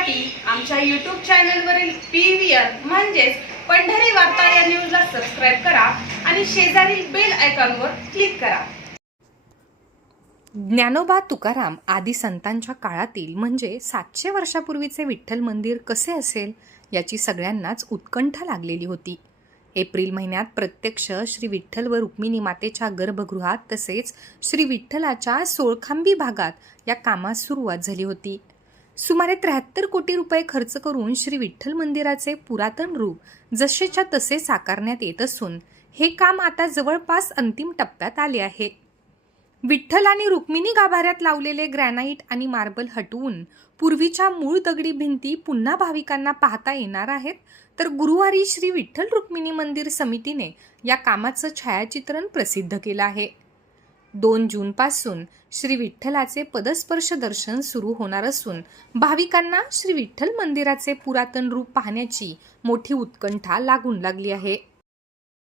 पाहण्यासाठी आमच्या YouTube चॅनलवरील P V म्हणजेच पंढरी वार्ता या न्यूजला सबस्क्राईब करा आणि शेजारील बेल आयकॉनवर क्लिक करा. ज्ञानोबा तुकाराम आदी संतांच्या काळातील म्हणजे सातशे वर्षापूर्वीचे विठ्ठल मंदिर कसे असेल याची सगळ्यांनाच उत्कंठा लागलेली होती. एप्रिल महिन्यात प्रत्यक्ष श्री विठ्ठल व रुक्मिणी मातेच्या गर्भगृहात तसेच श्री विठ्ठलाच्या सोळखांबी भागात या कामास सुरुवात झाली होती. सुमारे त्र्याहत्तर कोटी रुपये खर्च करून श्री विठ्ठल मंदिराचे पुरातन रूप जसेच्या तसे साकारण्यात येत असून हे काम आता जवळपास अंतिम टप्प्यात आले आहे. विठ्ठल आणि रुक्मिणी गाभाऱ्यात लावलेले ग्रॅनाइट आणि मार्बल हटवून पूर्वीच्या मूळ दगडी भिंती पुन्हा भाविकांना पाहता येणार आहेत तर गुरुवारी श्री विठ्ठल रुक्मिणी मंदिर समितीने या कामाचं छायाचित्रण प्रसिद्ध केलं आहे. दोन जूनपासून श्री विठ्ठलाचे पदस्पर्श दर्शन सुरू होणार असून भाविकांना श्री विठ्ठल मंदिराचे पुरातन रूप पाहण्याची मोठी उत्कंठा लागून लागली आहे.